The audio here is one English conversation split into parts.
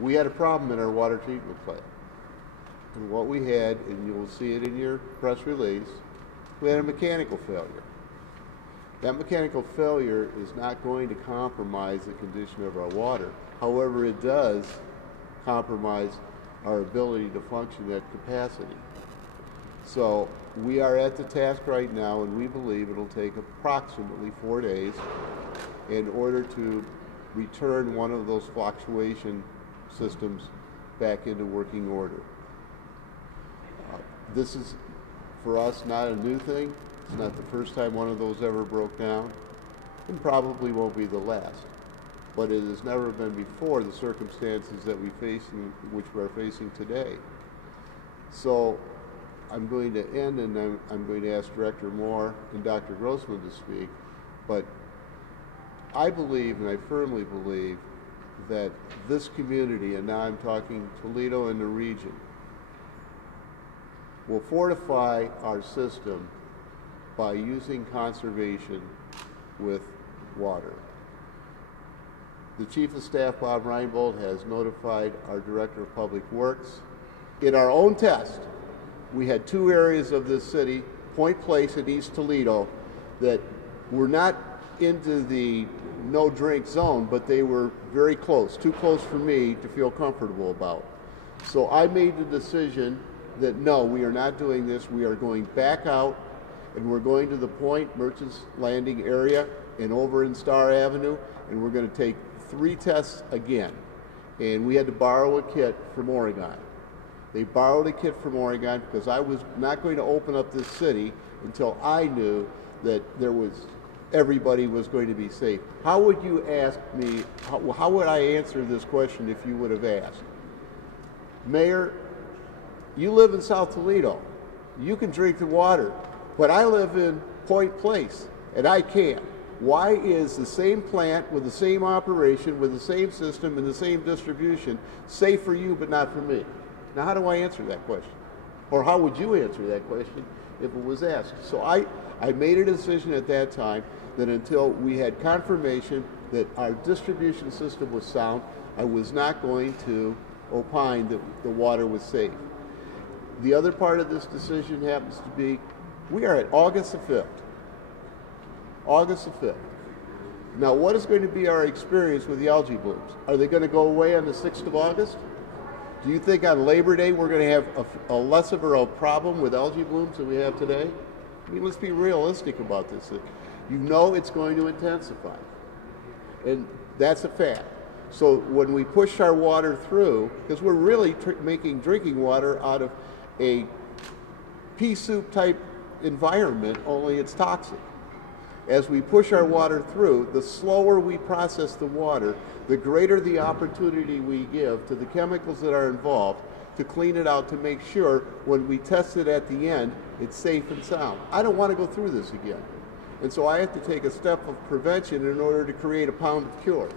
We had a problem in our water treatment plant. And what we had, and you'll see it in your press release, we had a mechanical failure. That mechanical failure is not going to compromise the condition of our water. However, it does compromise our ability to function at capacity. So we are at the task right now, and we believe it'll take approximately 4 days in order to return one of those fluctuation systems back into working order. This is, for us, not a new thing. It's not the first time one of those ever broke down, and probably won't be the last. But it has never been before the circumstances that we face and which we're facing today. So I'm going to end, and I'm going to ask Director Moore and Dr. Grossman to speak, but I believe, and I firmly believe, that this community, and now I'm talking Toledo and the region, will fortify our system by using conservation with water. The Chief of Staff, Bob Reinbold, has notified our Director of Public Works. In our own test, we had 2 areas of this city, Point Place and East Toledo, that were not into the no drink zone, but they were very close, too close for me to feel comfortable about. So I made the decision that no, we are not doing this. We are going back out, and we're going to the Point Merchants Landing area and over in Star Avenue, and we're going to take 3 tests again. And we had to borrow a kit from Oregon. They borrowed a kit from Oregon because I was not going to open up this city until I knew that everybody was going to be safe. How would you ask me, how would I answer this question if you would have asked? Mayor, you live in South Toledo. You can drink the water, but I live in Point Place, and I can't. Why is the same plant with the same operation, with the same system and the same distribution safe for you but not for me? Now, how do I answer that question? Or how would you answer that question if it was asked? So I made a decision at that time that until we had confirmation that our distribution system was sound, I was not going to opine that the water was safe. The other part of this decision happens to be, we are at August the 5th. August the 5th. Now, what is going to be our experience with the algae blooms? Are they going to go away on the 6th of August? Do you think on Labor Day we're going to have a less of a problem with algae blooms than we have today? I mean, let's be realistic about this. You know it's going to intensify. And that's a fact. So when we push our water through, because we're really making drinking water out of a pea soup type environment, only it's toxic. As we push our water through, the slower we process the water, the greater the opportunity we give to the chemicals that are involved to clean it out, to make sure when we test it at the end, it's safe and sound. I don't want to go through this again. And so I have to take a step of prevention in order to create a pound of cure.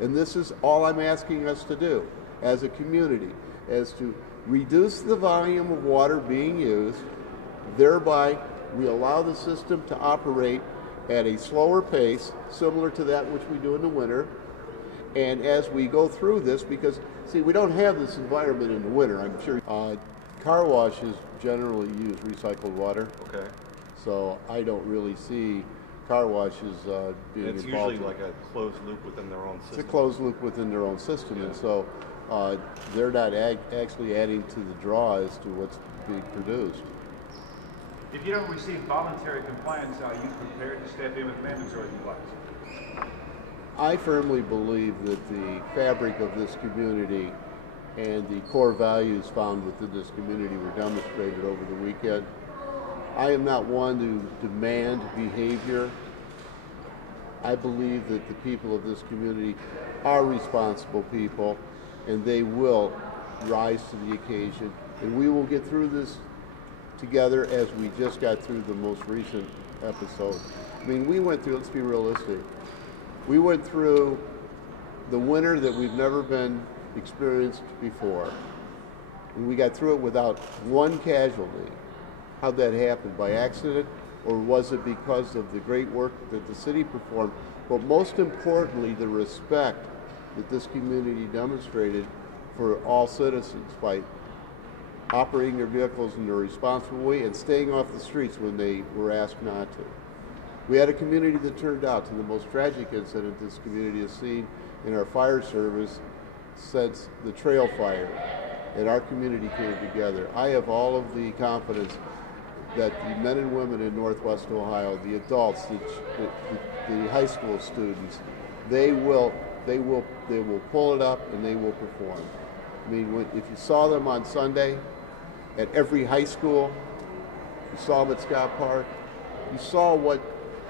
And this is all I'm asking us to do as a community, as to reduce the volume of water being used, thereby we allow the system to operate at a slower pace, similar to that which we do in the winter. And as we go through this, because, see, we don't have this environment in the winter, I'm sure. Car washes generally use recycled water. Okay. So I don't really see car washes being involved. It's usually like a closed loop within their own system. It's a closed loop within their own system, yeah. And so they're not actually adding to the draw as to what's being produced. If you don't receive voluntary compliance, are you prepared to step in with mandatory compliance? I firmly believe that the fabric of this community and the core values found within this community were demonstrated over the weekend. I am not one to demand behavior. I believe that the people of this community are responsible people, and they will rise to the occasion, and we will get through this together as we just got through the most recent episode. I mean, we went through, let's be realistic, we went through the winter that we've never been experienced before, and we got through it without one casualty. How'd that happen? By accident, or was it because of the great work that the city performed? But most importantly, the respect that this community demonstrated for all citizens by operating their vehicles in a responsible way and staying off the streets when they were asked not to. We had a community that turned out to the most tragic incident this community has seen in our fire service since the trail fire, and our community came together. I have all of the confidence that the men and women in Northwest Ohio, the adults, the high school students, they will pull it up and they will perform. I mean, if you saw them on Sunday at every high school, you saw them at Scott Park, you saw what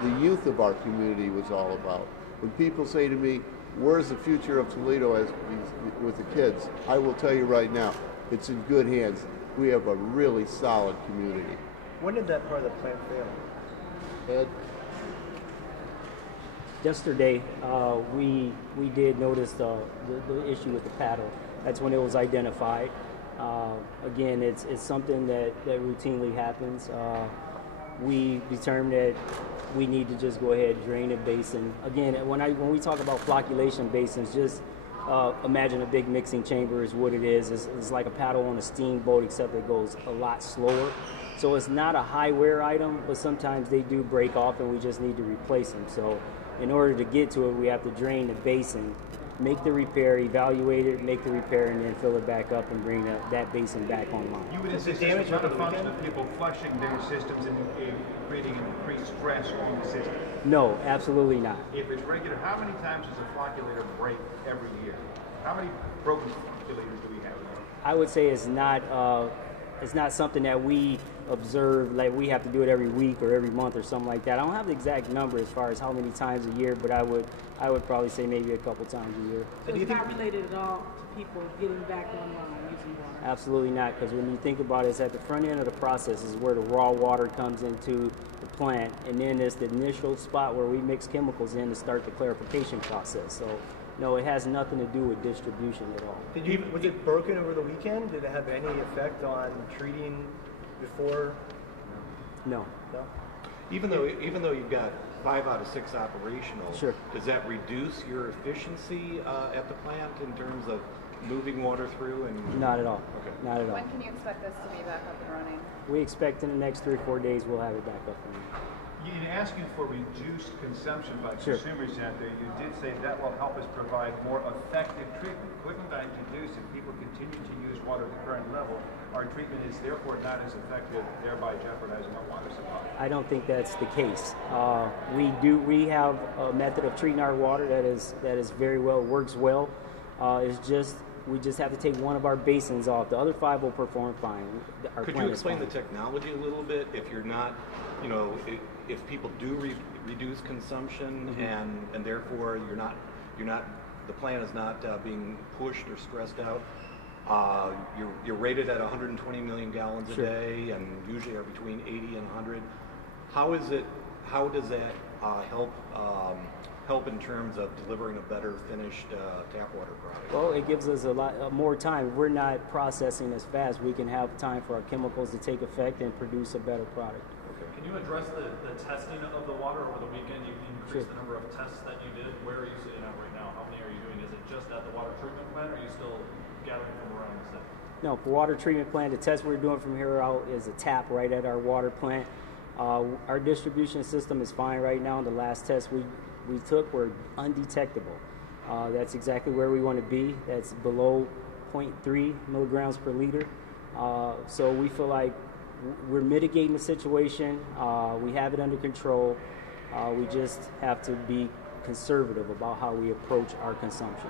the youth of our community was all about. When people say to me, where's the future of Toledo with the kids? I will tell you right now, it's in good hands. We have a really solid community. When did that part of the plan fail? Ed? Yesterday, we did notice the issue with the paddle. That's when it was identified. Again, it's something that routinely happens. We determined that we need to just go ahead and drain a basin. Again, when we talk about flocculation basins, just imagine a big mixing chamber is what it is. It's like a paddle on a steamboat, except it goes a lot slower. So it's not a high wear item, but sometimes they do break off and we just need to replace them. So in order to get to it, we have to drain the basin, make the repair, evaluate it, make the repair, and then fill it back up and bring that basin back online. You would insist this is not a function of people flushing their systems and creating increased stress on the system? No, absolutely not. If it's regular, how many times does a flocculator break every year? How many broken flocculators do we have? I would say it's not something that we observe, like we have to do it every week or every month or something like that. I don't have the exact number as far as how many times a year, but I would probably say maybe a couple times a year. So it's not related at all to people getting back online using water? Absolutely not, because when you think about it, it's at the front end of the process is where the raw water comes into the plant, and then there's the initial spot where we mix chemicals in to start the clarification process. So no, it has nothing to do with distribution at all. Was it broken over the weekend? Did it have any effect on treating before? No. No? Even though you've got 5 out of 6 operational, Sure. Does that reduce your efficiency at the plant in terms of moving water through? And Not at all. Okay. Not at all. When can you expect this to be back up and running? We expect in the next 3 or 4 days we'll have it back up and running. In asking for reduced consumption by Sure. consumers out there, you did say that will help us provide more effective treatment. Couldn't I deduce if people continue to use water at the current level, our treatment is therefore not as effective, thereby jeopardizing our water supply? I don't think that's the case. We have a method of treating our water that is very well, works well. We just have to take one of our basins off. The other 5 will perform fine. Could you explain the technology a little bit? If you're not, if people do reduce consumption and therefore the plant is not being pushed or stressed out, you're rated at 120 million gallons a Sure. day, and usually are between 80 and 100. How does that help in terms of delivering a better finished tap water product? Well, it gives us a lot more time. We're not processing as fast. We can have time for our chemicals to take effect and produce a better product. Can you address the testing of the water over the weekend? You increased the number of tests that you did. Where are you sitting at right now? How many are you doing? Is it just at the water treatment plant, or are you still gathering from around the state? No, for water treatment plant, the test we're doing from here out is a tap right at our water plant. Our distribution system is fine right now. The last test we took were undetectable. That's exactly where we want to be. That's below 0.3 milligrams per liter. So we feel like we're mitigating the situation. We have it under control. We just have to be conservative about how we approach our consumption.